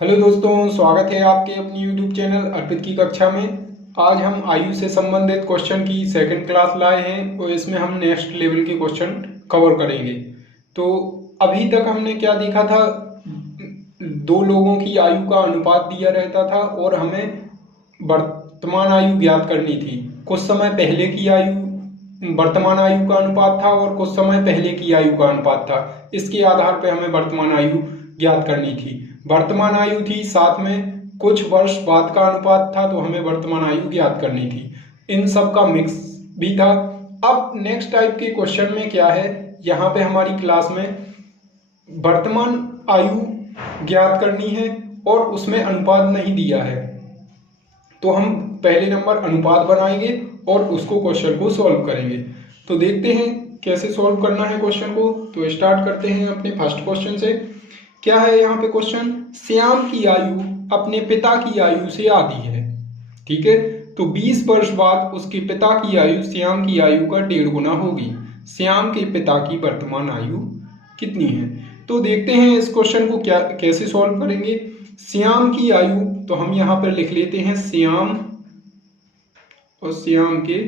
Hello दोस्तों, स्वागत है आपके अपनी YouTube चैनल अर्पित की कक्षा में। आज हम आयु से संबंधित क्वेश्चन की सेकंड क्लास लाए हैं और इसमें हम नेक्स्ट लेवल के क्वेश्चन कवर करेंगे। तो अभी तक हमने क्या देखा था, दो लोगों की आयु का अनुपात दिया रहता था और हमें वर्तमान आयु ज्ञात करनी थी। कुछ समय पहले की आयु वर्तमान आयु का अनुपात था और कुछ समय पहले की आयु का अनुपात था। इसके आधार पर हमें वर्तमान आयु ज्ञात करनी थी। वर्तमान आयु थी, साथ में कुछ वर्ष बाद का अनुपात था, तो हमें वर्तमान आयु ज्ञात करनी थी। इन सब का मिक्स भी था। अब नेक्स्ट टाइप के क्वेश्चन में क्या है, यहाँ पे हमारी क्लास में वर्तमान आयु ज्ञात करनी है और उसमें अनुपात नहीं दिया है। तो हम पहले नंबर अनुपात बनाएंगे और उसको क्वेश्चन को सॉल्व करेंगे। तो देखते हैं कैसे सॉल्व करना है क्वेश्चन को। तो स्टार्ट करते हैं अपने फर्स्ट क्वेश्चन से। क्या है यहाँ पे क्वेश्चन, श्याम की आयु अपने पिता की आयु से आधी है। ठीक है, तो 20 वर्ष बाद उसके पिता की आयु श्याम की आयु का 1.5 गुना होगी। श्याम के पिता की वर्तमान आयु कितनी है? तो देखते हैं इस क्वेश्चन को क्या कैसे सॉल्व करेंगे। श्याम की आयु, तो हम यहाँ पर लिख लेते हैं श्याम और श्याम के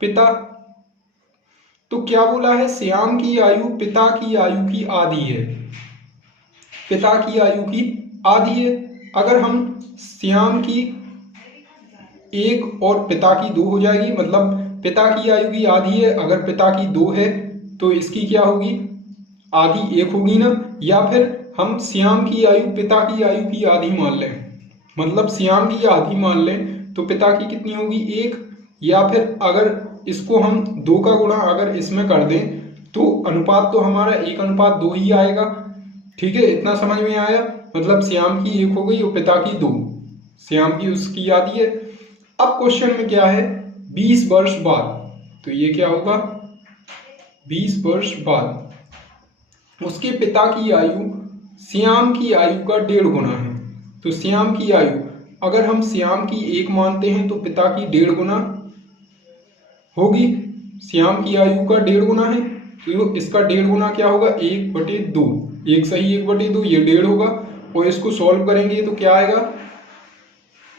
पिता। तो क्या बोला है, श्याम की आयु पिता की आयु की आधी है। पिता की आयु की आधी है। अगर हम श्याम की 1 और पिता की 2 हो जाएगी, मतलब पिता की आयु की आधी है, अगर पिता की 2 है तो इसकी क्या होगी, आधी 1 होगी ना। या फिर हम श्याम की आयु पिता की आयु की आधी मान लें, मतलब श्याम की आधी मान लें तो पिता की कितनी होगी, 1। या फिर अगर इसको हम 2 का गुणा अगर इसमें कर दें तो अनुपात तो हमारा 1:2 ही आएगा। ठीक है, इतना समझ में आया। मतलब श्याम की 1 हो गई और पिता की 2, श्याम की उसकी आधी है। अब क्वेश्चन में क्या है, 20 वर्ष बाद, तो ये क्या होगा, 20 वर्ष बाद उसके पिता की आयु श्याम की आयु का 1.5 गुना है। तो श्याम की आयु, अगर हम श्याम की 1 मानते हैं तो पिता की 1.5 गुना होगी। श्याम की आयु का 1.5 गुना है, तो इसका 1.5 गुना क्या होगा, 1/2। 1 सही 1/2, ये 1.5 होगा। और इसको सॉल्व करेंगे तो क्या आएगा,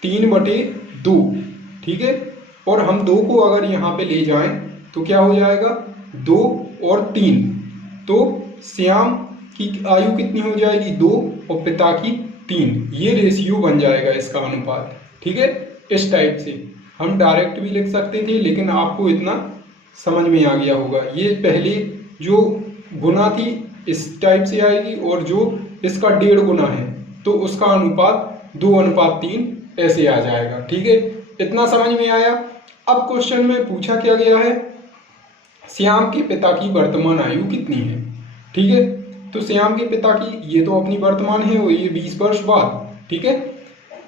3/2। ठीक है, और हम 2 को अगर यहाँ पे ले जाएं तो क्या हो जाएगा, 2 और 3। तो श्याम की आयु कितनी हो जाएगी, 2 और पिता की 3। ये रेशियो बन जाएगा इसका अनुपात। ठीक है, इस टाइप से हम डायरेक्ट भी लिख सकते थे, लेकिन आपको इतना समझ में आ गया होगा। ये पहले जो गुना थी इस टाइप से आएगी, और जो इसका 1.5 गुना है तो उसका अनुपात 2:3 ऐसे आ जाएगा। ठीक है, इतना समझ में आया। अब क्वेश्चन में पूछा क्या गया है, श्याम के पिता की वर्तमान आयु कितनी है। ठीक है, तो श्याम के पिता की, ये तो अपनी वर्तमान है और ये 20 वर्ष बाद। ठीक है,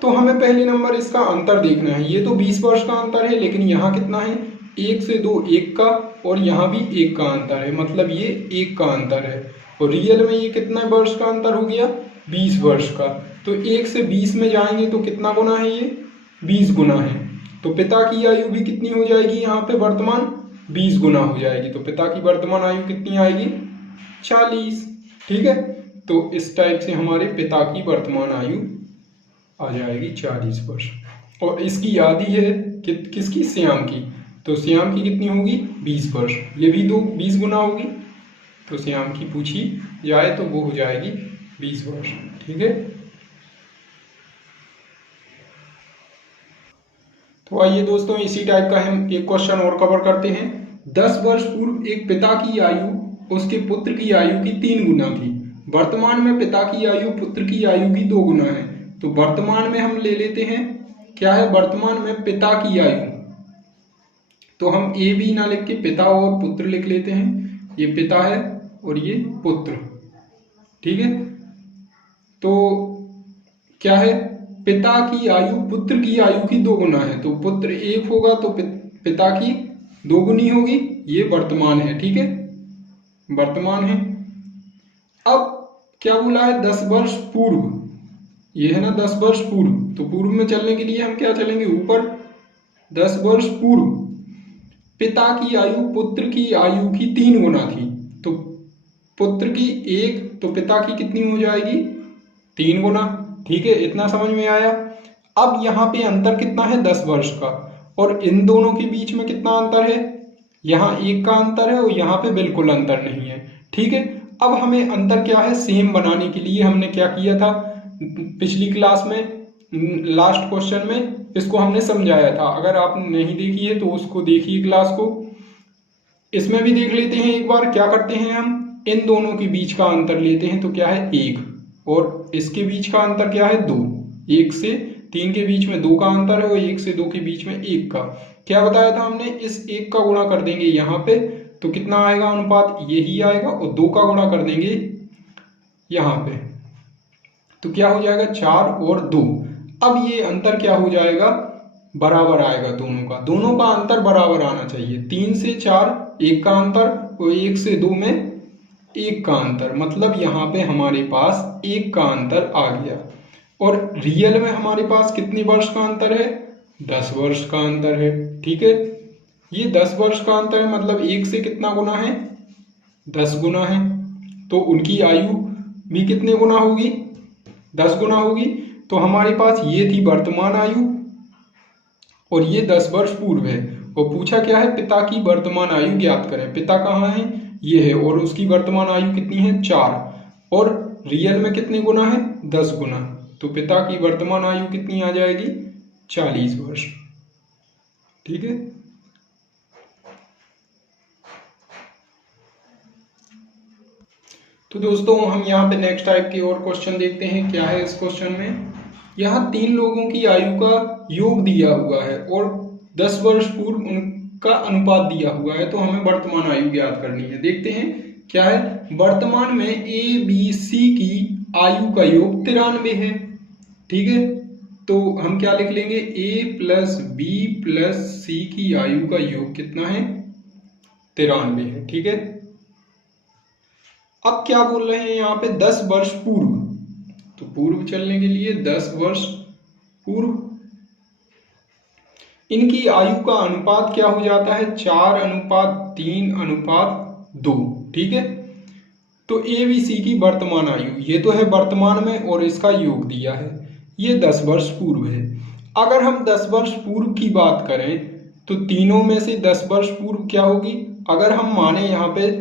तो हमें पहले नंबर इसका अंतर देखना है। ये तो 20 वर्ष का अंतर है, लेकिन यहाँ कितना है, 1 से 2 1 का, और यहाँ भी 1 का अंतर है, मतलब ये 1 का अंतर है। और रियल में ये कितना वर्ष का अंतर हो गया, 20 वर्ष का। तो 1 से 20 में जाएंगे तो कितना गुना है, ये 20 गुना है। तो पिता की आयु भी कितनी हो जाएगी, यहाँ पे वर्तमान 20 गुना हो जाएगी। तो पिता की वर्तमान आयु कितनी आएगी, 40। ठीक है, तो इस टाइप से हमारे पिता की वर्तमान आयु आ जाएगी 40 वर्ष। और इसकी आधी है किसकी, श्याम की। तो श्याम की कितनी होगी, 20 वर्ष। ये भी 20 गुना होगी, तो श्याम की पूछी जाए तो वो हो जाएगी 20 वर्ष। ठीक है, तो आइए दोस्तों, इसी टाइप का हम एक क्वेश्चन और कवर करते हैं। 10 वर्ष पूर्व एक पिता की आयु उसके पुत्र की आयु की 3 गुना थी। वर्तमान में पिता की आयु पुत्र की आयु की 2 गुना है। तो वर्तमान में हम ले लेते हैं, क्या है, वर्तमान में पिता की आयु, तो हम ए बी ना लिख के पिता और पुत्र लिख लेते हैं। ये पिता है और ये पुत्र। ठीक है, तो क्या है, पिता की आयु पुत्र की आयु की 2 गुना है। तो पुत्र 1 होगा तो पिता की 2 गुनी होगी। ये वर्तमान है। ठीक है, वर्तमान है। अब क्या बोला है, 10 वर्ष पूर्व, ये है ना 10 वर्ष पूर्व। तो पूर्व में चलने के लिए हम क्या चलेंगे, ऊपर। 10 वर्ष पूर्व पिता की आयु पुत्र की आयु की 3 गुना थी। तो पुत्र की 1, तो पिता की कितनी हो जाएगी, 3 गुना। ठीक है, इतना समझ में आया। अब यहाँ पे अंतर कितना है, 10 वर्ष का, और इन दोनों के बीच में कितना अंतर है, यहाँ 1 का अंतर है और यहाँ पे बिल्कुल अंतर नहीं है। ठीक है, अब हमें अंतर क्या है सेम बनाने के लिए हमने क्या किया था, पिछली क्लास में लास्ट क्वेश्चन में इसको हमने समझाया था। अगर आपने नहीं देखी है तो उसको देखिए क्लास को। इसमें भी देख लेते हैं एक बार। क्या करते हैं, हम इन दोनों के बीच का अंतर लेते हैं तो क्या है 1, और इसके बीच का अंतर क्या है 2। 1 से 3 के बीच में 2 का अंतर है और 1 से 2 के बीच में 1 का। क्या बताया था हमने, इस 1 का गुणा कर देंगे यहाँ पे तो कितना आएगा अनुपात, यही आएगा, और 2 का गुणा कर देंगे यहाँ पे तो क्या हो जाएगा 4 और 2। अब ये अंतर क्या हो जाएगा, बराबर आएगा दोनों का अंतर बराबर आना चाहिए। 3 से 4 1 का अंतर और 1 से 2 में 1 का अंतर, मतलब यहाँ पे हमारे पास 1 का अंतर आ गया। और रियल में हमारे पास कितने वर्ष का अंतर है, 10 वर्ष का अंतर है। ठीक है, ये 10 वर्ष का अंतर है, मतलब 1 से कितना गुना है, 10 गुना है। तो उनकी आयु भी कितने गुना होगी, 10 गुना होगी। तो हमारे पास ये थी वर्तमान आयु और ये 10 वर्ष पूर्व है। और पूछा क्या है, पिता की वर्तमान आयु ज्ञात करें। पिता कहाँ है, ये है, और उसकी वर्तमान आयु कितनी है 4, और रियल में कितने गुना है 10 गुना। तो पिता की वर्तमान आयु कितनी आ जाएगी 40 वर्ष। ठीक है, तो दोस्तों हम यहाँ पे नेक्स्ट टाइप के और क्वेश्चन देखते हैं। क्या है इस क्वेश्चन में, यहाँ 3 लोगों की आयु का योग दिया हुआ है और 10 वर्ष पूर्व उनका अनुपात दिया हुआ है, तो हमें वर्तमान आयु ज्ञात करनी है। देखते हैं क्या है, वर्तमान में ए बी सी की आयु का योग 93 है। ठीक है, तो हम क्या लिख लेंगे, ए प्लस बी प्लस सी की आयु का योग कितना है 93 है। ठीक है, अब क्या बोल रहे हैं यहाँ पे 10 वर्ष पूर्व, तो पूर्व चलने के लिए 10 वर्ष पूर्व इनकी आयु का अनुपात क्या हो जाता है 4:3:2। ठीक है, तो ए बी सी की वर्तमान आयु, ये तो है वर्तमान में और इसका योग दिया है, ये 10 वर्ष पूर्व है। अगर हम 10 वर्ष पूर्व की बात करें तो तीनों में से 10 वर्ष पूर्व क्या होगी, अगर हम माने यहाँ पे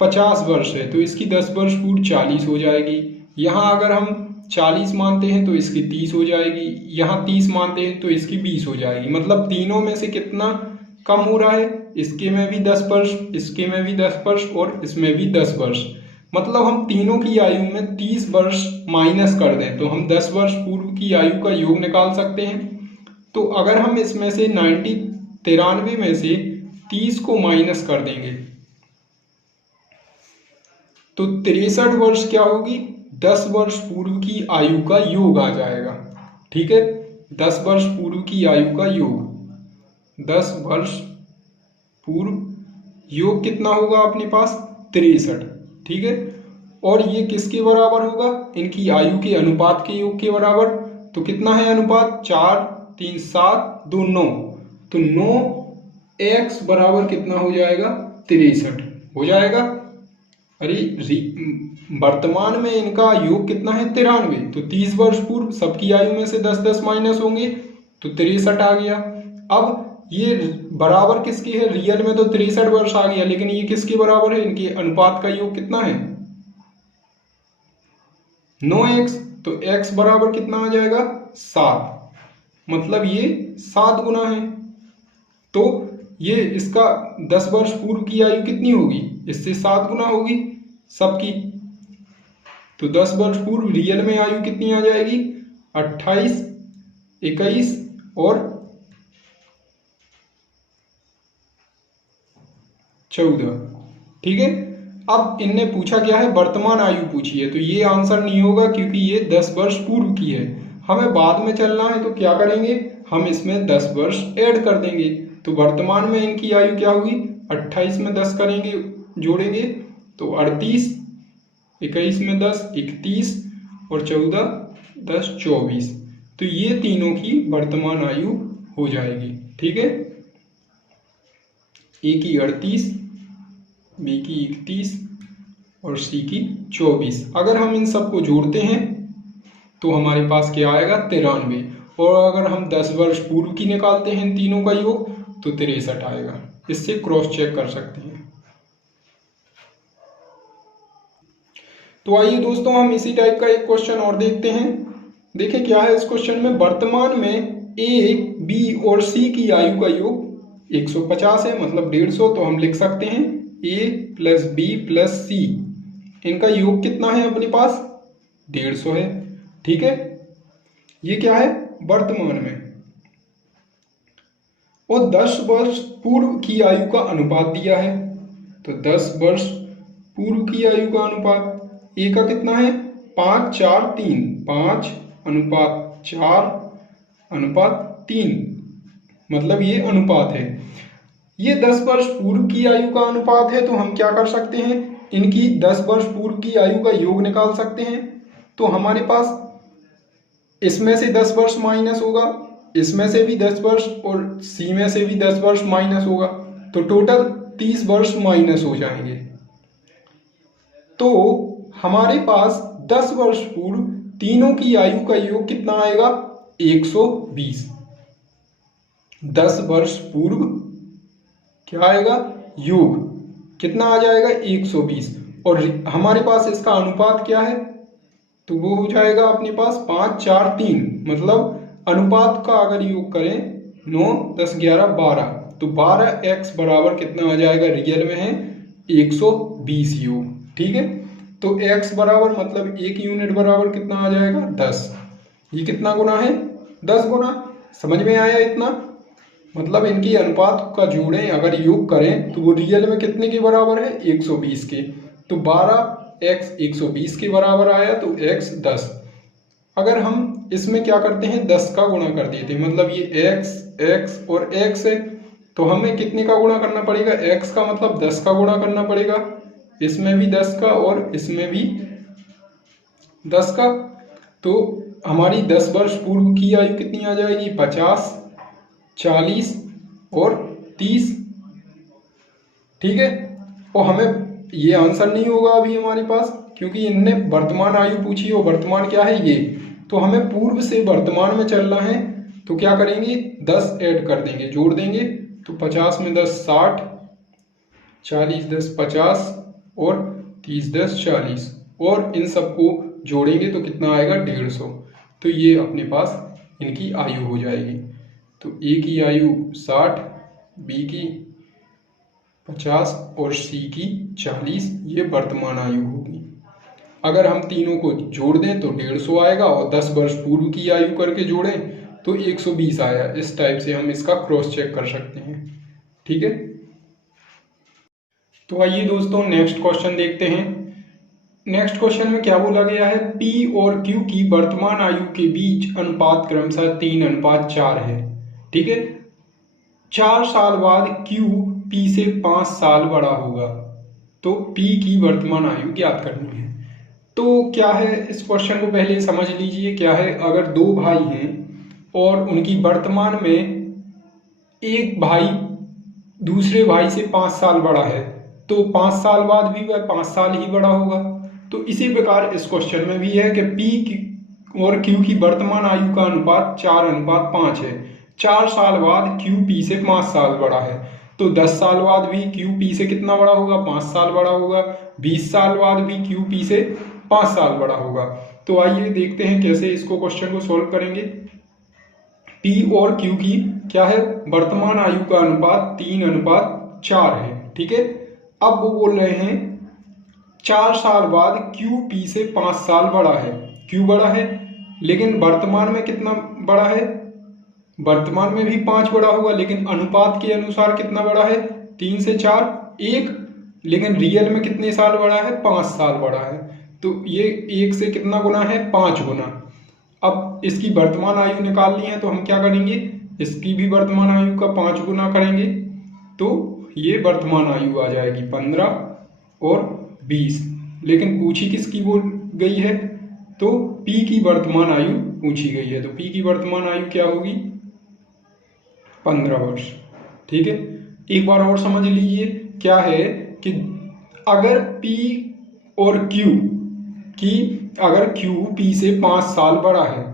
50 वर्ष है तो इसकी 10 वर्ष पूर्व 40 हो जाएगी। यहाँ अगर हम 40 मानते हैं तो इसकी 30 हो जाएगी, यहाँ 30 मानते हैं तो इसकी 20 हो जाएगी। मतलब तीनों में से कितना कम हो रहा है, इसके में भी 10 वर्ष, इसके में भी 10 वर्ष और इसमें भी 10 वर्ष। मतलब हम तीनों की आयु में 30 वर्ष माइनस कर दें तो हम 10 वर्ष पूर्व की आयु का योग निकाल सकते हैं। तो अगर हम इसमें से 93 में से 30 को माइनस कर देंगे तो 63 वर्ष क्या होगी, 10 वर्ष पूर्व की आयु का योग आ जाएगा। ठीक है, 10 वर्ष पूर्व की आयु का योग, 10 वर्ष पूर्व योग कितना होगा अपने पास 63। ठीक है, और ये किसके बराबर होगा, इनकी आयु के अनुपात के योग के बराबर। तो कितना है अनुपात, 4 3 7 2 9, तो 9x बराबर कितना हो जाएगा 63 हो जाएगा। अरे वर्तमान में इनका योग कितना है 93, तो 30 वर्ष पूर्व सबकी आयु में से 10-10 माइनस होंगे तो 63 आ गया। अब ये बराबर किसकी है, रियल में तो 63 वर्ष आ गया, लेकिन ये किसके बराबर है, इनके अनुपात का योग कितना है 9x, तो x बराबर कितना आ जाएगा 7, मतलब ये 7 गुना है। तो ये इसका 10 वर्ष पूर्व की आयु कितनी होगी, इससे 7 गुना होगी सबकी। तो 10 वर्ष पूर्व रियल में आयु कितनी आ जाएगी 28, 21 और 14। ठीक है, अब इनने पूछा क्या है, वर्तमान आयु पूछी है, तो ये आंसर नहीं होगा क्योंकि ये 10 वर्ष पूर्व की है। हमें बाद में चलना है तो क्या करेंगे, हम इसमें 10 वर्ष ऐड कर देंगे। तो वर्तमान में इनकी आयु क्या होगी, 28 में 10 करेंगे जोड़ेंगे तो 38, 21 में 10 31 और 14 10 24। तो ये तीनों की वर्तमान आयु हो जाएगी। ठीक है, ए की 38, बी की 31 और सी की 24। अगर हम इन सबको जोड़ते हैं तो हमारे पास क्या आएगा 93। और अगर हम 10 वर्ष पूर्व की निकालते हैं इन तीनों का योग तो 63 आएगा। इससे क्रॉस चेक कर सकते हैं। तो आइए दोस्तों हम इसी टाइप का एक क्वेश्चन और देखते हैं। देखिए क्या है इस क्वेश्चन में, वर्तमान में ए, बी और सी की आयु का योग 150 है, मतलब 150। तो हम लिख सकते हैं ए प्लस बी प्लस सी, इनका योग कितना है अपने पास 150 है। ठीक है, ये क्या है वर्तमान में। और 10 वर्ष पूर्व की आयु का अनुपात दिया है। तो 10 वर्ष पूर्व की आयु का अनुपात ए का कितना है 5, 4, 3, 5:4:3, मतलब ये अनुपात है। ये 10 वर्ष पूर्व की आयु का अनुपात है। तो हम क्या कर सकते हैं, इनकी 10 वर्ष पूर्व की आयु का योग निकाल सकते हैं। तो हमारे पास इसमें से 10 वर्ष माइनस होगा, इसमें से भी 10 वर्ष और सी में से भी 10 वर्ष माइनस होगा, तो टोटल 30 वर्ष माइनस हो जाएंगे। तो हमारे पास 10 वर्ष पूर्व तीनों की आयु का योग कितना आएगा 120। 10 वर्ष पूर्व क्या आएगा योग कितना आ जाएगा 120। और हमारे पास इसका अनुपात क्या है, तो वो हो जाएगा अपने पास 5, 4, 3, मतलब अनुपात का अगर योग करें 9, 10, 11, 12, तो 12x बराबर कितना आ जाएगा, रियल में है 120 योग। ठीक है, तो x बराबर मतलब 1 यूनिट बराबर कितना आ जाएगा 10। ये कितना गुना है 10 गुना। समझ में आया इतना, मतलब इनकी अनुपात का जोड़ें अगर योग करें तो वो रियल में कितने के बराबर है 120 के। तो 12x 120 के बराबर आया, तो x 10। अगर हम इसमें क्या करते हैं 10 का गुणा कर देते हैं, मतलब ये x और x है, तो हमें कितने का गुणा करना पड़ेगा, x का मतलब 10 का गुणा करना पड़ेगा, इसमें भी 10 का और इसमें भी 10 का। तो हमारी 10 वर्ष पूर्व की आयु कितनी आ जाएगी 50, 40 और 30। ठीक है, और हमें ये आंसर नहीं होगा अभी हमारे पास, क्योंकि इनने वर्तमान आयु पूछी और वर्तमान क्या है ये, तो हमें पूर्व से वर्तमान में चलना है। तो क्या करेंगे 10 ऐड कर देंगे, जोड़ देंगे, तो 50 में 10 60, 40 10 50 और 30 10 40, और इन सबको जोड़ेंगे तो कितना आएगा 150। तो ये अपने पास इनकी आयु हो जाएगी। तो ए की आयु 60, बी की 50 और सी की 40, ये वर्तमान आयु होगी। अगर हम तीनों को जोड़ दें तो 150 आएगा, और 10 वर्ष पूर्व की आयु करके जोड़ें तो 120 आया। इस टाइप से हम इसका क्रॉस चेक कर सकते हैं। ठीक है, तो आइए दोस्तों नेक्स्ट क्वेश्चन देखते हैं। नेक्स्ट क्वेश्चन में क्या बोला गया है, P और Q की वर्तमान आयु के बीच अनुपात क्रमशः 3:4 है। ठीक है, 4 साल बाद Q P से 5 साल बड़ा होगा, तो P की वर्तमान आयु ज्ञात करनी है। तो क्या है इस क्वेश्चन को पहले समझ लीजिए। क्या है, अगर दो भाई हैं और उनकी वर्तमान में एक भाई दूसरे भाई से 5 साल बड़ा है, तो 5 साल बाद भी वह 5 साल ही बड़ा होगा। तो इसी प्रकार इस क्वेश्चन में भी है कि P और Q की वर्तमान आयु का अनुपात 4:5 है। 4 साल बाद Q P से 5 साल बड़ा है, तो 10 साल बाद भी Q P से कितना बड़ा होगा 5 साल बड़ा होगा। 20 साल बाद भी Q P से 5 साल बड़ा होगा। तो आइए देखते हैं कैसे इसको क्वेश्चन को सॉल्व करेंगे। P और Q की क्या है वर्तमान आयु का अनुपात 3:4 है। ठीक है, अब वो बोल रहे हैं 4 साल बाद Q P से 5 साल बड़ा है। Q बड़ा है, लेकिन वर्तमान में कितना बड़ा है, वर्तमान में भी 5 बड़ा होगा, लेकिन अनुपात के अनुसार कितना बड़ा है 3 से 4 1, लेकिन रियल में कितने साल बड़ा है 5 साल बड़ा है। तो ये 1 से कितना गुना है 5 गुना। अब इसकी वर्तमान आयु निकालनी है, तो हम क्या करेंगे, इसकी भी वर्तमान आयु का 5 गुना करेंगे, तो ये वर्तमान आयु आ जाएगी 15 और 20। लेकिन पूछी किसकी बोल गई है, तो P की वर्तमान आयु पूछी गई है। तो P की वर्तमान आयु क्या होगी 15 वर्ष। ठीक है, एक बार और समझ लीजिए। क्या है कि अगर P और Q कि अगर क्यू पी से 5 साल बड़ा है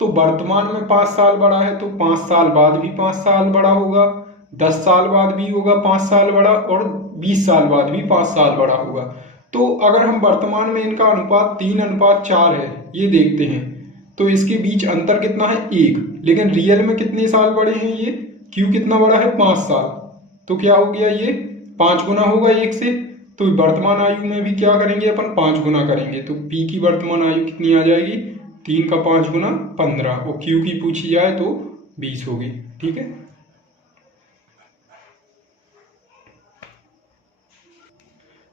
तो वर्तमान में 5 साल बड़ा है तो 5 साल बाद भी 5 साल बड़ा होगा, 10 साल बाद भी होगा 5 साल बड़ा, और 20 साल बाद भी 5 साल बड़ा होगा। तो अगर हम वर्तमान में इनका अनुपात 3:4 है ये देखते हैं तो इसके बीच अंतर कितना है 1, लेकिन रियल में कितने साल बड़े हैं ये, क्यू कितना बड़ा है 5 साल, तो क्या हो गया ये 5 गुना होगा 1 से। तो वर्तमान आयु में भी क्या करेंगे अपन 5 गुना करेंगे, तो पी की वर्तमान आयु कितनी आ जाएगी 3 का 5 गुना 15, और क्यू की पूछी जाए तो 20 होगी। ठीक है,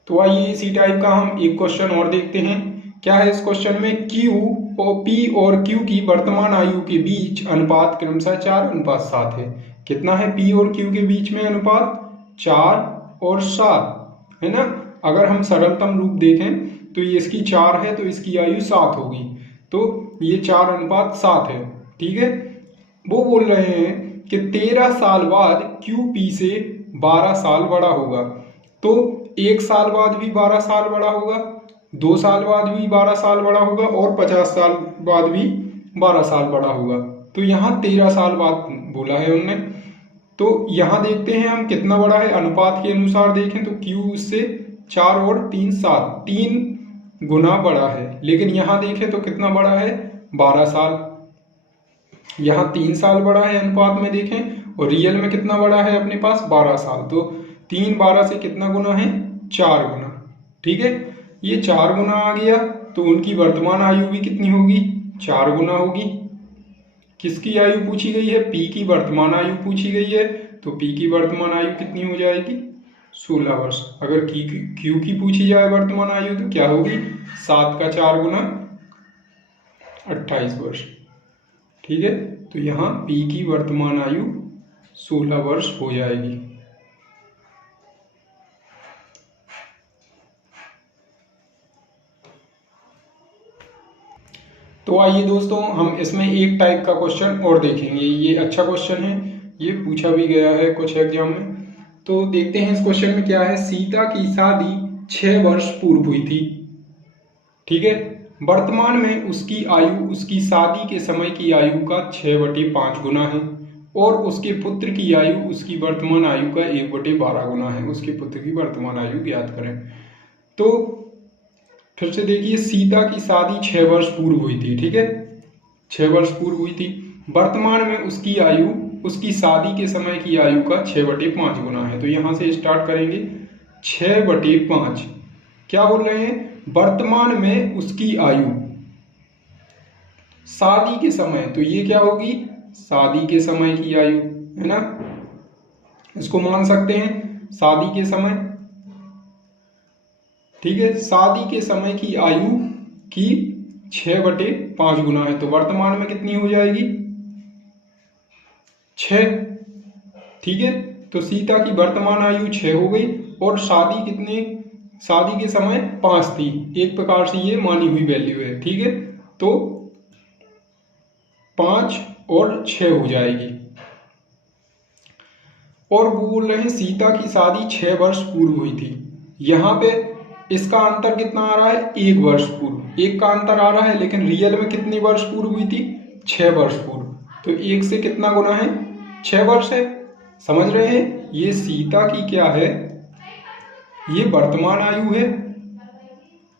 तो आइए इसी टाइप का हम एक क्वेश्चन और देखते हैं। क्या है इस क्वेश्चन में, क्यू और पी और क्यू की वर्तमान आयु के बीच अनुपात क्रमशः 4:7 है। कितना है पी और क्यू के बीच में अनुपात 4 और 7 है ना। अगर हम सरलतम रूप देखें तो ये इसकी 4 है तो इसकी आयु 7 होगी, तो ये 4:7 है। ठीक है, वो बोल रहे हैं कि 13 साल बाद क्यू पी से 12 साल बड़ा होगा, तो 1 साल बाद भी 12 साल बड़ा होगा, 2 साल बाद भी 12 साल बड़ा होगा, और 50 साल बाद भी 12 साल बड़ा होगा। तो यहाँ 13 साल बाद बोला है उनने। तो यहाँ देखते हैं हम कितना बड़ा है, अनुपात के अनुसार देखें तो क्यू उससे 4 और 3 7 3 गुना बड़ा है, लेकिन यहाँ देखें तो कितना बड़ा है 12 साल। यहाँ 3 साल बड़ा है अनुपात में देखें, और रियल में कितना बड़ा है अपने पास 12 साल, तो 3 12 से कितना गुना है 4 गुना। ठीक है, ये 4 गुना आ गया, तो उनकी वर्तमान आयु भी कितनी होगी 4 गुना होगी। किसकी आयु पूछी गई है, पी की वर्तमान आयु पूछी गई है, तो पी की वर्तमान आयु कितनी हो जाएगी 16 वर्ष। अगर क्यू की पूछी जाए वर्तमान आयु तो क्या होगी 7 का 4 गुना 28 वर्ष। ठीक है, तो यहाँ पी की वर्तमान आयु 16 वर्ष हो जाएगी। तो आइए दोस्तों हम इसमें एक टाइप का क्वेश्चन और देखेंगे। ये अच्छा क्वेश्चन है, ये पूछा भी गया है कुछ एग्जाम में। तो देखते हैं इस क्वेश्चन में क्या है। सीता की शादी 6 वर्ष पूर्व हुई थी। ठीक है, वर्तमान में उसकी आयु उसकी शादी के समय की आयु का 6/5 गुना है, और उसके पुत्र की आयु उसकी वर्तमान आयु का 1/12 गुना है। उसके पुत्र की वर्तमान आयु ज्ञात करें। तो फिर से देखिए, सीता की शादी 6 वर्ष पूर्व हुई थी। ठीक है, 6 वर्ष पूर्व हुई थी। वर्तमान में उसकी आयु उसकी शादी के समय की आयु का 6/5 गुना है। तो यहां से स्टार्ट करेंगे 6/5। क्या बोल रहे हैं, वर्तमान में उसकी आयु शादी के समय, तो ये क्या होगी शादी के समय की आयु है ना, इसको मान सकते हैं शादी के समय। ठीक है, शादी के समय की आयु की 6/5 गुना है, तो वर्तमान में कितनी हो जाएगी 6। ठीक है, तो सीता की वर्तमान आयु 6 हो गई, और शादी के समय 5 थी। एक प्रकार से ये मानी हुई वैल्यू है। ठीक है, तो 5 और 6 हो जाएगी। और वो बोल रहे हैं सीता की शादी 6 वर्ष पूर्व हुई थी। यहाँ पे इसका अंतर कितना आ रहा है 1 वर्ष पूर्व, 1 का अंतर आ रहा है, लेकिन रियल में कितनी वर्ष पूर्व हुई थी 6 वर्ष पूर्व। तो 1 से कितना गुना है 6 वर्ष है। समझ रहे हैं, ये सीता की क्या है, ये वर्तमान आयु है,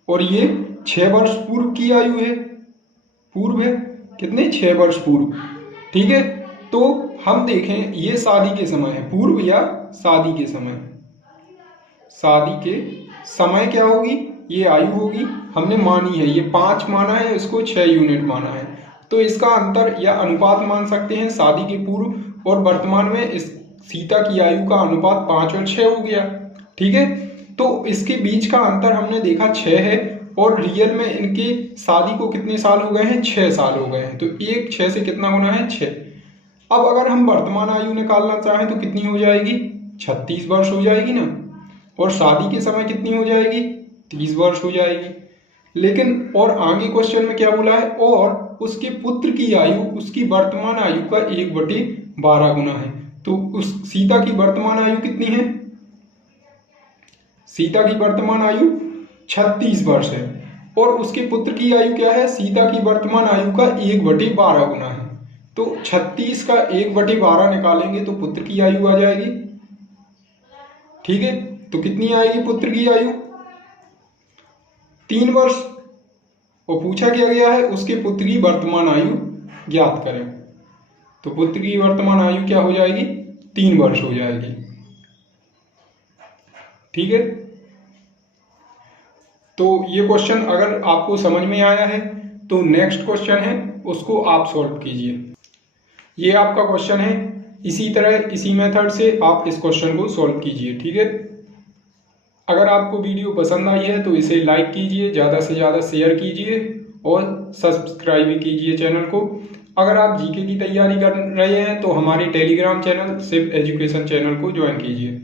और ये 6 वर्ष पूर्व की आयु है। पूर्व है कितने 6 वर्ष पूर्व। ठीक है, तो हम देखें ये शादी के समय है, पूर्व या शादी के समय। शादी के समय क्या होगी, ये आयु होगी, हमने मानी है, ये 5 माना है, इसको 6 यूनिट माना है। तो इसका अंतर या अनुपात मान सकते हैं शादी के पूर्व और वर्तमान में इस सीता की आयु का अनुपात 5 और 6 हो गया। ठीक है, तो इसके बीच का अंतर हमने देखा 6 है, और रियल में इनके शादी को कितने साल हो गए हैं 6 साल हो गए हैं। तो 1 6 से कितना गुना है 6। अब अगर हम वर्तमान आयु निकालना चाहें तो कितनी हो जाएगी 36 वर्ष हो जाएगी ना, और शादी के समय कितनी हो जाएगी 30 वर्ष हो जाएगी। लेकिन और आगे क्वेश्चन में क्या बोला है, और उसके पुत्र की आयु उसकी वर्तमान आयु का 1/12 गुना है। तो उस सीता की वर्तमान आयु कितनी है, सीता की वर्तमान आयु 36 वर्ष है। और उसके पुत्र की आयु क्या है, सीता की वर्तमान आयु का 1/12 गुना है। तो 36 का 1/12 निकालेंगे तो पुत्र की आयु आ जाएगी। ठीक है, तो कितनी आएगी पुत्र की आयु, 3 वर्ष। और पूछा क्या गया है, उसके पुत्र की वर्तमान आयु ज्ञात करें। तो पुत्र की वर्तमान आयु क्या हो जाएगी, 3 वर्ष हो जाएगी। ठीक है, तो ये क्वेश्चन अगर आपको समझ में आया है तो नेक्स्ट क्वेश्चन है उसको आप सॉल्व कीजिए। ये आपका क्वेश्चन है, इसी तरह इसी मेथड से आप इस क्वेश्चन को सॉल्व कीजिए। ठीक है, अगर आपको वीडियो पसंद आई है तो इसे लाइक कीजिए, ज़्यादा से ज़्यादा शेयर कीजिए और सब्सक्राइब भी कीजिए चैनल को। अगर आप जीके की तैयारी कर रहे हैं तो हमारे टेलीग्राम चैनल सिर्फ एजुकेशन चैनल को ज्वाइन कीजिए।